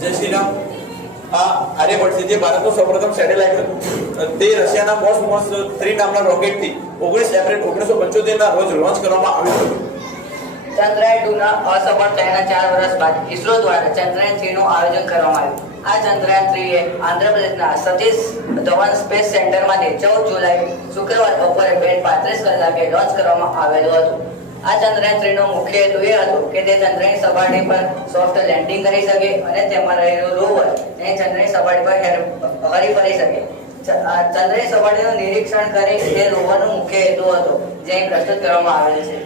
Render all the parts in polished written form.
જય શ્રી રામ. આ આર્યભટ્ટ છે જે ભારતનું સૌપ્રથમ સેટેલાઇટ હતું. તે રશિયાના કોસ્મોસ 3 નામના રોકેટથી 19 એપ્રિલ 1975 ના રોજ લોન્ચ કરવામાં આવ્યું હતું. ચંદ્રયાન 2 ના અસફળ થયાના 4 વર્ષ બાદ ઇસરો દ્વારા ચંદ્રયાન 3 નું આયોજન કરવામાં આવ્યું. આ ચંદ્રયાન 3 એ આંધ્રપ્રદેશના સતીશ ધવન સ્પેસ સેન્ટરમાંથી 14 જુલાઈ શુક્રવાર બપોરે 2:35 કલાકે લોન્ચ કરવામાં આવેલું હતું. આ ચંદ્રયાન 3 નો મુખ્ય હેતુ એ હતો કે તે ચંદ્રની સપાટી પર સોફ્ટ લેન્ડિંગ કરી શકે અને તેમાં રહેલું રોવર એ ચંદ્રની સપાટી પર હરી ફરી શકે. ચંદ્રની સપાટીનું નિરીક્ષણ કરી તે રોવરનો મુખ્ય હેતુ હતો, જે અહીં પ્રસ્તુત કરવામાં આવેલ છે.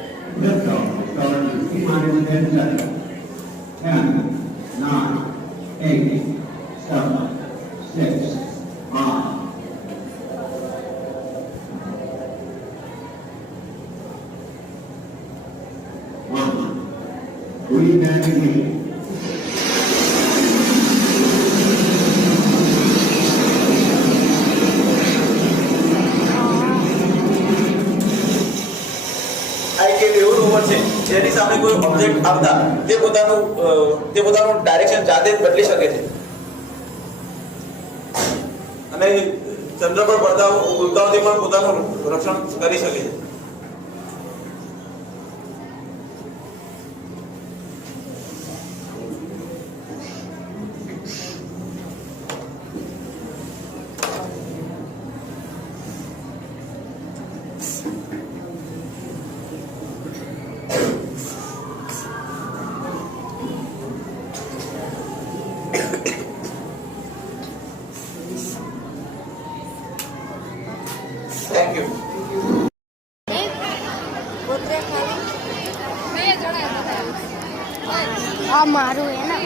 જેની સામે કોઈ ઓબ્જેક્ટ આવતા તે પોતાનું ડાયરેક્શન જાતે જ બદલી શકે છે અને ચંદ્ર પર પડતા ઉલ્કાઓથી પણ પોતાનું રક્ષણ કરી શકે છે. Thank you. આ મારું હે ને.